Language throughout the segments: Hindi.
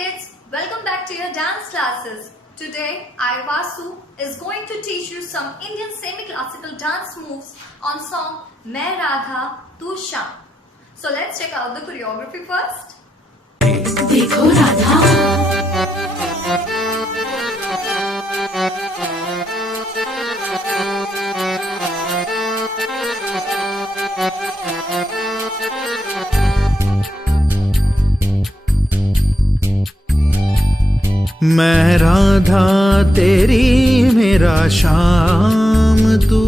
kids, welcome back to your dance classes. Today, I Vasu is going to teach you some Indian semi-classical dance moves on song Main Radha Tu Shyam. So let's check out the choreography first. देखो राधा मैं राधा तेरी मेरा श्याम तू,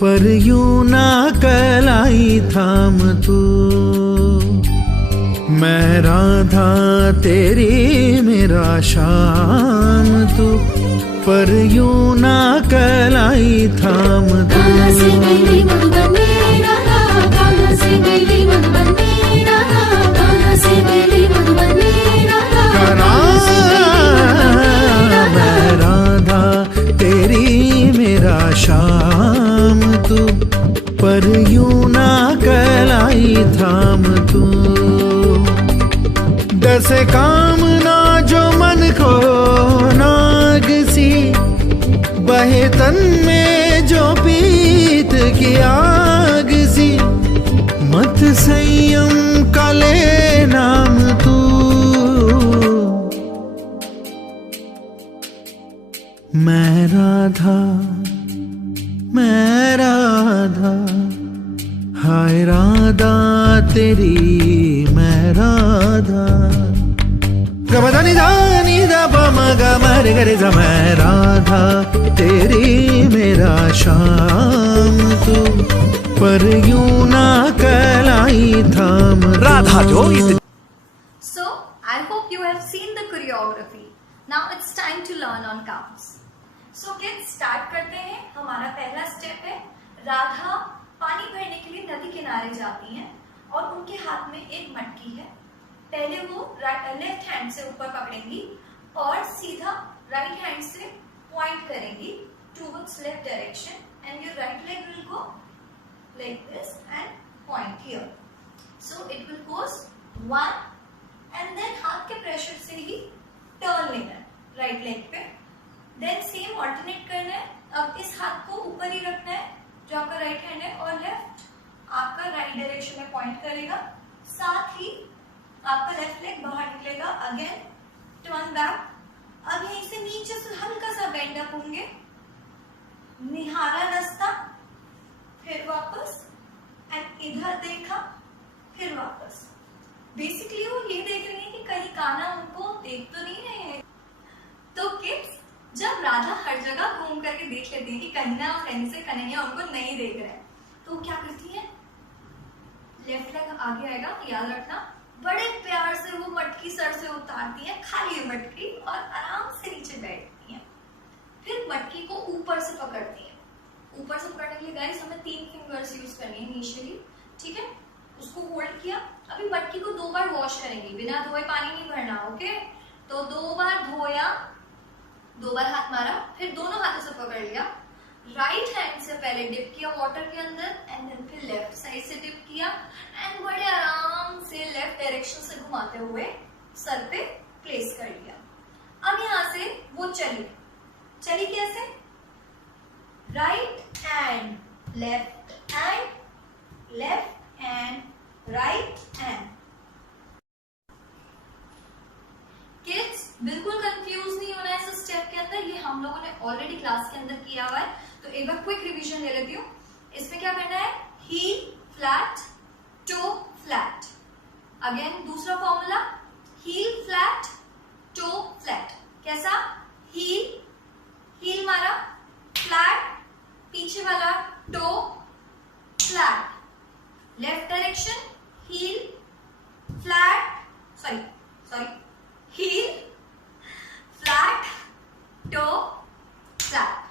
पर यूं ना कलाई थाम तू। मैं राधा तेरी मेरा श्याम तू, पर यूं ना कलाई थाम तू। कहाँ से मिली मधुबन में राधा, कहाँ से मिली मधुबन में राधा, कहाँ से मिली मधुबन में राधा, कहाँ से मैं राधा तेरी मेरा श्याम तू, पर यूं ना कलाई थाम तू। दसे कामना जो मन को नाग सी, बहे तन में जो पीत की आग सी। मत संयम का ले नाम तू, मैं राधा, मैं राधा, हाय राधा तेरी मैं राधा। गमदानी दानी दा बम गमरे गरे जा। मैं राधा तेरी मेरा श्याम तू, पर यूं ना कलाई थाम राधा जो। So, I hope you have seen the choreography. Now it's time to learn on counts. So kids, start करते हैं। हमारा पहला स्टेप है, राधा पानी भरने के लिए नदी किनारे जाती हैं और उनके हाथ में एक मटकी है। पहले वो लेफ्ट हैंड से ऊपर पकड़ेंगी और सीधा राइट हैंड से पॉइंट करेंगी towards left direction and your right leg will go like this and point here. So it will goes 1 and then हाथ के प्रेशर से ही टर्न लेना है राइट लेग पे। देन सेम ऑल्टरनेट करना है। अब इस हाथ को ऊपर ही रखना है जो आपका राइट हैंड है और लेफ्ट आपका राइट डायरेक्शन में पॉइंट करेगा। साथ ही आपका लेफ्ट लेग बाहर निकलेगा। Again turn back. अब यहीं से नीचे से हल्का सा बेंड अप होंगे, निहारा रास्ता, फिर वापस एंड इधर देखा, फिर वापस। बेसिकली वो ये देख रही है कि कहीं कान्हा उनको देख तो नहीं रहे हैं। तो किड्स, जब राधा हर जगह घूम करके देख लेती है कि कन्हैया और फ्रेंड से कन्हैया उनको नहीं देख रहे हैं, तो वो क्या करती है, लेफ्ट लेग आगे आएगा, याद रखना। बड़े प्यार से वो मटकी सर से उतारती है, खाली मटकी, और आराम से नीचे बैठती है। फिर मटकी को ऊपर से पकड़ती है। ऊपर से पकड़ने के लिए गाइस हमें 3 फिंगर्स यूज करनी है इनिशियली, ठीक है। उसको होल्ड किया। अभी मटकी को 2 बार वॉश करेंगे, बिना धोए पानी नहीं भरना, ओके। तो 2 बार धोया, 2 बार हाथ मारा, फिर दोनों हाथों से पकड़ लिया। राइट हैंड से पहले डिप किया वाटर के अंदर एंड देन फिर लेफ्ट साइड से डिप किया एंड बड़े आराम से लेफ्ट डायरेक्शन से घुमाते हुए सर पे प्लेस कर लिया। अब यहां से वो चली कैसे, right hand left hand, left hand right hand. Kids, बिल्कुल कंफ्यूज नहीं होना है इस स्टेप के अंदर, ये हम लोगों ने ऑलरेडी क्लास के अंदर किया हुआ है। तो एक बार क्विक रिवीजन ले लेती हूँ। इसमें क्या करना है, heel flat, toe flat. Again दूसरा formula, heel flat, toe flat. कैसा, हील मारा, फ्लैट, पीछे वाला toe flat, left direction, heel flat, sorry heel flat, toe flat.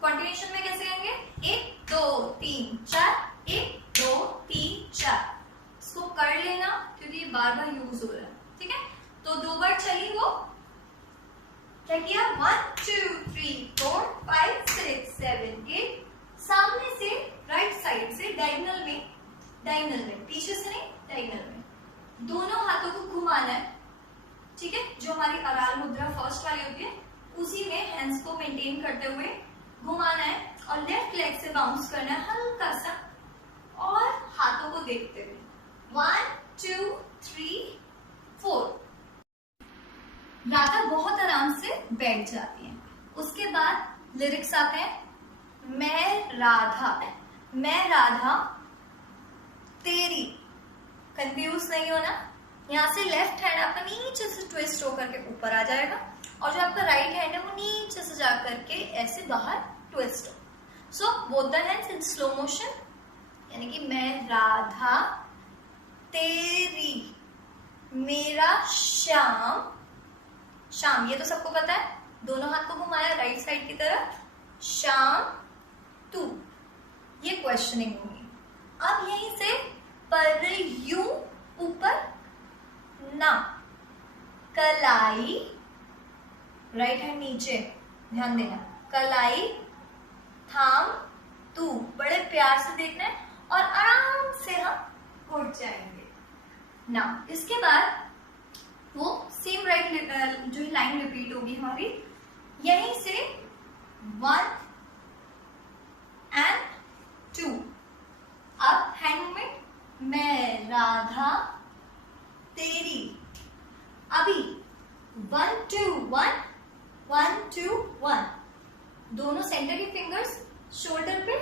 Continuation में कैसे करेंगे, 1 2 3 4, 1 2 3 4। इसको कर लेना क्योंकि ये बार बार यूज हो रहा है, ठीक है। तो 2 बार चली, वो क्या किया, 1 2 3 4 5 6 7 8। सामने से राइट साइड से डायगोनल में, पीछे से नहीं, डायगोनल में दोनों हाथों को घुमाना है ठीक है, जो हमारी अराल मुद्रा फर्स्ट वाली होती है उसी में हैंड्स को मेंटेन करते हुए घुमाना है और लेफ्ट लेग से बाउंस करना है हल्का सा और हाथों को देखते हुए 1 2 3 4। राधा बहुत आराम से बैठ जाती है। उसके बाद लिरिक्स आते हैं, मैं राधा तेरी। कंफ्यूज नहीं होना, यहाँ से लेफ्ट हैंड आपका नीचे से ट्विस्ट होकर के ऊपर आ जाएगा और जो आपका राइट हैंड है वो नीचे से जा करके ऐसे बाहर ट्विस्ट हो। So both the hands in slow motion, यानी कि मैं राधा तेरी, मेरा श्याम। श्याम ये तो सबको पता है, दोनों हाथ को घुमाया राइट साइड की तरफ, श्याम तू। ये क्वेश्चनिंग होगी। अब यहीं से पर यू ऊपर ना, कलाई राइट हैंड नीचे, ध्यान देना, कलाई थाम तू। बड़े प्यार से देखना है और आराम से हम उठ जाएंगे ना। इसके बाद वो सेम राइट जो लाइन रिपीट होगी हमारी, यहीं से 1 and 2। अब हैंड मूवमेंट, मैं राधा तेरी। अभी 1 2 1 1 2 1, दोनों सेंटर की फिंगर्स शोल्डर पे,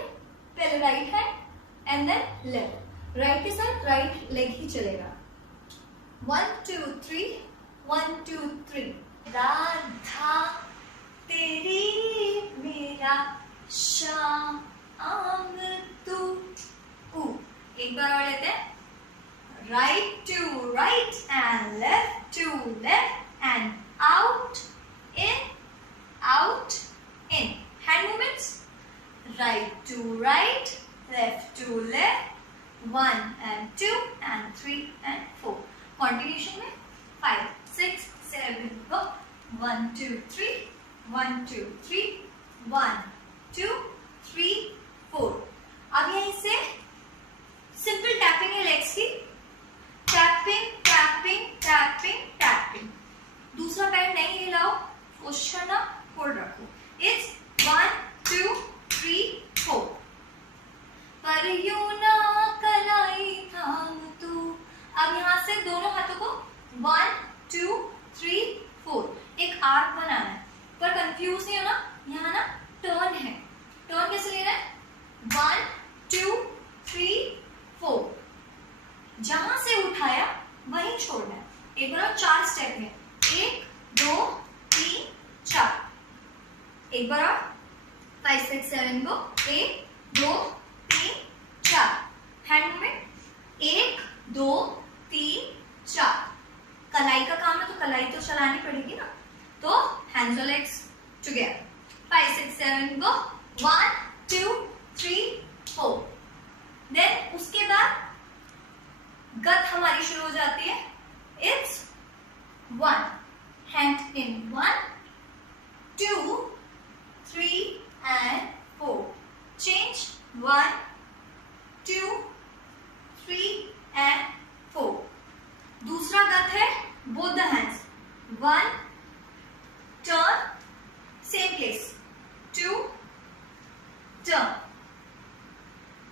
पहले right hand and then left. Right के साथ राइट लेग ही चलेगा। 1 2 3 1 2 3। राधा तेरी, मेरा श्याम तू। एक बार और लेते हैं, right to right and left to left and out in. Hand movements, right to right, left to left, 1 and 2 and 3 and 4। Continuation में 5 6 7 go 1 2 3 1 2 3 1 2 3 4। अब यहीं से सिंपल टैपिंग है लेग्स की, टैपिंग टैपिंग टैपिंग टैपिंग। दूसरा पैर नहीं हिलाओ, पोस्चर ना होल्ड रखो। इट्स 1 2 3 4। पर यूं ना कलाई थाम तू। अब यहाँ से दोनों हाथों को 1 2 3 4 एक आर्क बनाना है, पर कंफ्यूज नहीं होना। यहाँ ना टर्न है, टर्न कैसे लेना है, 1 2 3 4। जहां से उठाया वहीं छोड़ना है। एक बार 4 स्टेप में, 1 2 3 4। एक बार 5 6 7 गो, 1 2 3 4। हैंड में 1 2 3 4। कलाई का काम है तो कलाई तो चलानी पड़ेगी ना, तो हैंड्स और लेग्स टुगेदर। 5 6 7 गो, 1 2 3 4। देन उसके बाद गत हमारी शुरू हो जाती है। It's 1 hand in, 1 2 3 and 4। Change 1 2 3 and 4। दूसरा गत है both the hands, 1 turn same place, 2 turn.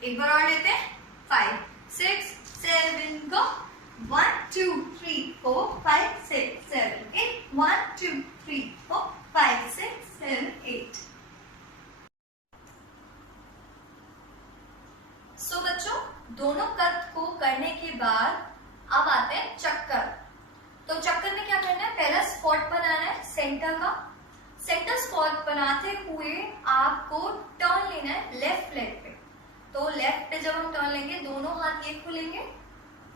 एक बार और लेते हैं, 5 6 7 गो, 1 2 3 4 5 6 7 8 1 2 3 4 5 6 7 8। सो बच्चों, दोनों कट को करने के बाद अब आते हैं चक्कर। तो चक्कर में क्या करना है, पहला स्पॉट बनाना है सेंटर का। सेंटर स्पॉट बनाते हुए आपको टर्न लेना है लेफ्ट लेग पे। तो लेफ्ट पे जब हम टर्न लेंगे, दोनों हाथ ये खुलेंगे,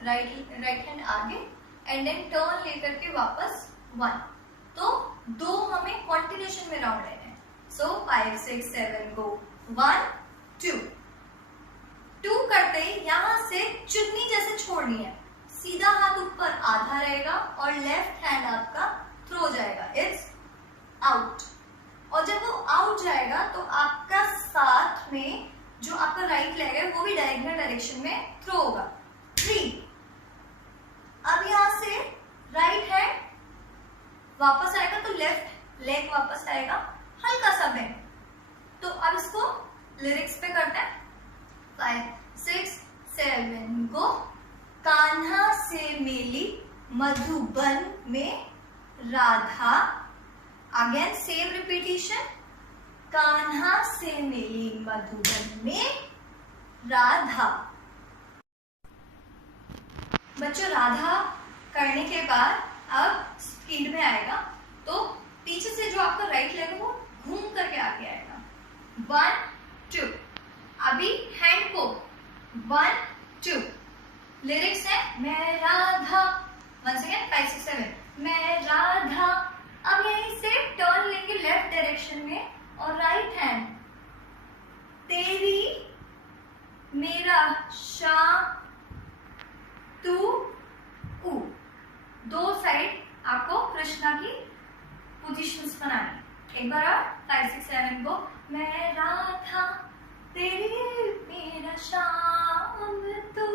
राइट हैंड आगे, एंड देन टर्न लेकर के वापस 1। तो 2 हमें कॉन्टिन्यूशन में राउंड लेना है। सो 5 6 7 गो, 1 2। 2 करते ही यहां से चुन्नी जैसे छोड़नी है, सीधा हाथ ऊपर आधा रहेगा और लेफ्ट हैंड आपका थ्रो जाएगा, इट्स आउट। और जब वो आउट जाएगा तो आपका साथ में जो आपका राइट लेग है वो भी डायगोनल डायरेक्शन में थ्रो होगा, 3। अब यहां से राइट हैंड वापस आएगा तो लेफ्ट लेग वापस आएगा, हल्का सा बेंड। तो अब इसको लिरिक्स पे करते हैं। 5 6 7 गो। कान्हा से मिली मधुबन में Radha. Again same repetition. Kanha से मिली मधुबन में राधा। बच्चों राधा करने के बाद अब स्पीड में आएगा, तो पीछे से जो आपका राइट लेग है वो घूम करके आगे आएगा। 1 2। अभी हैंड को 1 2। लिरिक्स है मैं राधा। वंस अगेन 5 6 7 मैं राधा। अब यहीं से टर्न लेंगे लेफ्ट डायरेक्शन में और राइट हैंड तेरी मेरा शाम तू ऊ। दो साइड आपको कृष्णा की पोजीशंस बनानी। एक बार और 5 6 7 को। मैं राधा तेरी मेरा शाम तू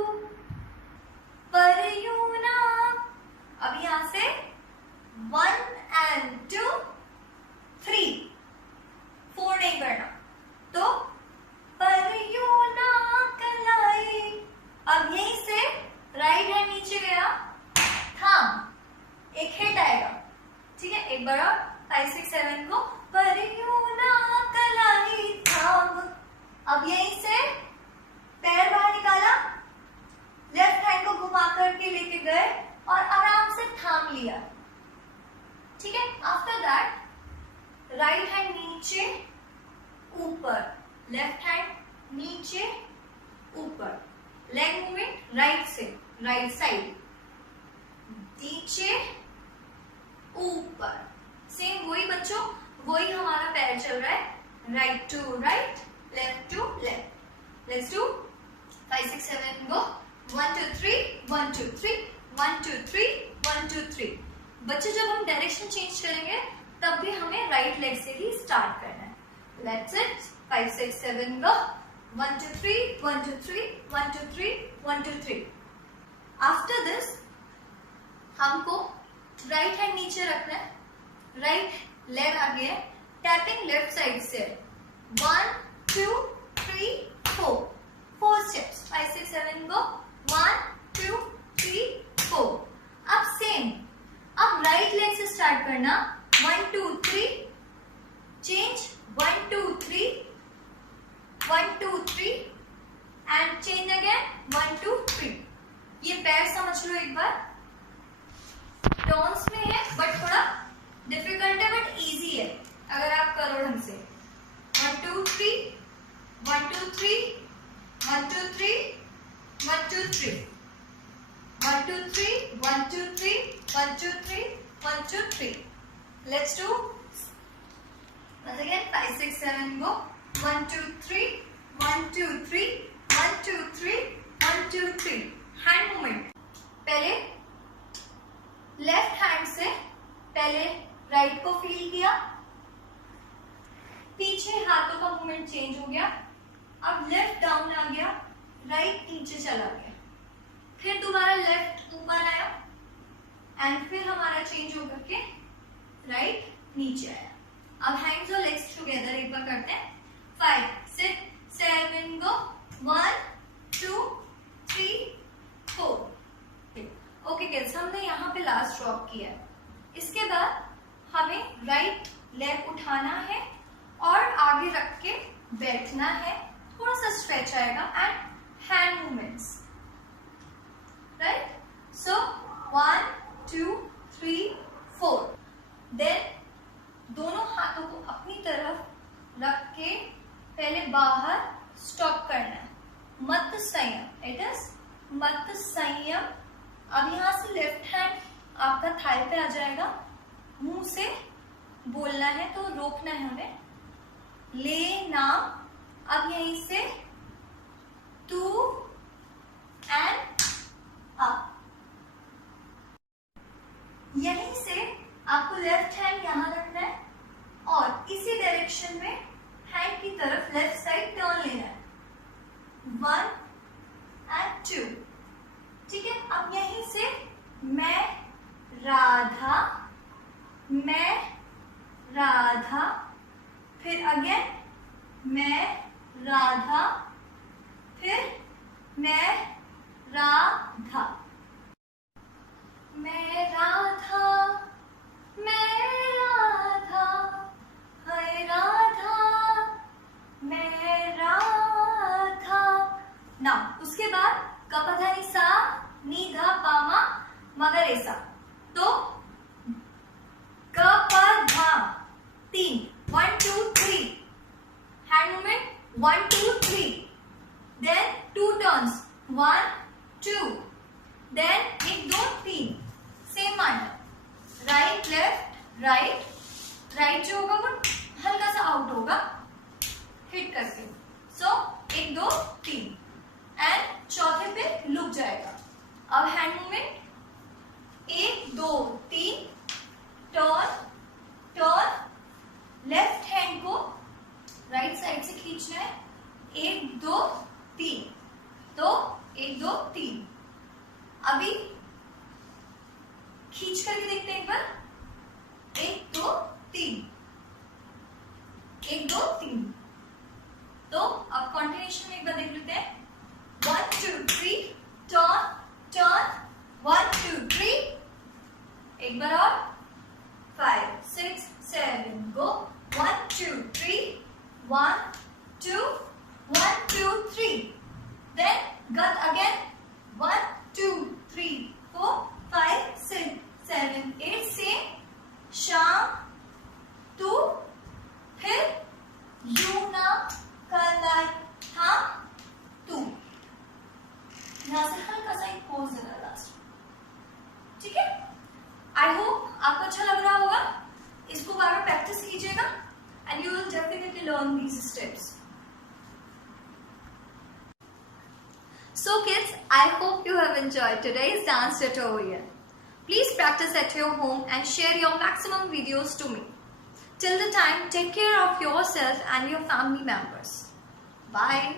पर यूं ना। अब यहां से 1 and 2 3 4 नहीं करना, तो पर यूं ना कलाई। अब यहीं से राइट हैंड नीचे गया, थाम, एक हिट आएगा। ठीक है, एक बार और 5 6 7 को। पर यूं ना कलाई थाम। अब यहीं से पैर बाहर निकाला, लेफ्ट हैंड को घुमा करके लेके गए और आराम से थाम लिया। ठीक है, आफ्टर दैट राइट हैंड नीचे ऊपर, लेफ्ट हैंड नीचे ऊपर, लेग मूवमेंट राइट से राइट साइड, नीचे ऊपर। सेम वही बच्चों, वही हमारा पैर चल रहा है, right to right, left to left. Let's do 5 6 7 go. 1 2 3 1 2 3 1 2 3 1 2 3। बच्चे जब हम डायरेक्शन चेंज करेंगे तब भी हमें राइट लेग से ही स्टार्ट करना है। Let's it 5 6 7 go. 1 2 3 1 2 3 1 2 3 1 2 3। After this हमको राइट हैंड नीचे रखना है, राइट लेग आगे है, टैपिंग लेफ्ट साइड से 1 2 3 4 4 स्टेप्स। 5 6 7 गो। 1 2 3 4। अब सेम, अब राइट लेग से स्टार्ट करना। 1 2 3 चेंज, 1 2 3 1 2 3 एंड चेंज अगेन 1 2 3। ये पैर समझ लो एक बार, टर्न्स में है बट थोड़ा डिफिकल्ट है बट इजी है अगर आप करो ढंग से। 1 2 3 1 2 3 1 2 3 1 2 3 1 2 3 1 2 3 1 2 3 1 2 3। Let's do once again 5 6 7 go। 1 2 3 1 2 3 1 2 3 1 2 3। Hand movement, पहले लेफ्ट हैंड से पहले राइट को फील किया, पीछे हाथों का मूवमेंट चेंज हो गया। अब लेफ्ट डाउन आ गया, राइट नीचे चला गया, फिर दोबारा लेफ्ट ऊपर आया एंड फिर हमारा चेंज होकर के राइट नीचे आया। अब हैंड्स और लेग्स टुगेदर एक बार करते हैं। 5 6 7 गो। 1 2 3 4। ओके किड्स, हमने यहाँ पे लास्ट ड्रॉप किया है। इसके बाद हमें राइट लेग उठाना है और आगे रख के बैठना है, थोड़ा सा स्ट्रेच आएगा and hand movements, right. So 1 2 3 4। Then दोनों हाथों को अपनी तरफ रख के पहले बाहर स्टॉप करना है, मत संयम। इट इज मत संयम। अब यहां से लेफ्ट हैंड आपका थाई पे आ जाएगा, मुंह से बोलना है तो रोकना है हमें, लेना। अब यहीं से टू एंड अप। यहीं से आपको लेफ्ट हैंड यहां रखना है और इसी डायरेक्शन में हैंड की तरफ लेफ्ट साइड टर्न लेना है। 1 एंड 2। ठीक है, अब यहीं से मैं राधा मैं राधा, फिर अगेन मैं राधा, फिर मैं राधा, मैं राधा, मैं राधा, हाय राधा, मैं राधा। ना उसके बाद कपधा नि सा नी धा पा मा मगरेसा, तो कपधा 3, 1 2 3, hand movement 1 2 3, then 2 turns 1 2, then 1 2 3, same minor, right left right, right जो होगा वो हल्का सा आउट होगा हिट करके, सो 1 2 3 एंड चौथे पे लुक जाएगा। अब hand movement 1 2 3, turn turn, left hand को राइट साइड से खींचना है, 1 2 3, तो 1 2 3, अभी खींच करके देखते हैं एक बार, 1 2 3, 1 2 3, तो अब कॉन्टिन्यूशन में एक बार देख लेते हैं, 1 2 3, टर्न टर्न, 1 2 3, एक बार और, 5 6 7 गो, 1 2 3, 1 2 1 2 3, then gut again, 1 2 3 4 5 6 7 8, से शाम तू, फिर यूना कलाई था तू, यहां से हल्का सा एक पोज देना लास्ट, ठीक है। आई होप आपको अच्छा लग रहा होगा, इसको बार बार प्रैक्टिस कीजिएगा and you will definitely learn these steps. So kids, I hope you have enjoyed today's dance tutorial. Please practice at your home and share your maximum videos to me. Till the time, take care of yourself and your family members. Bye.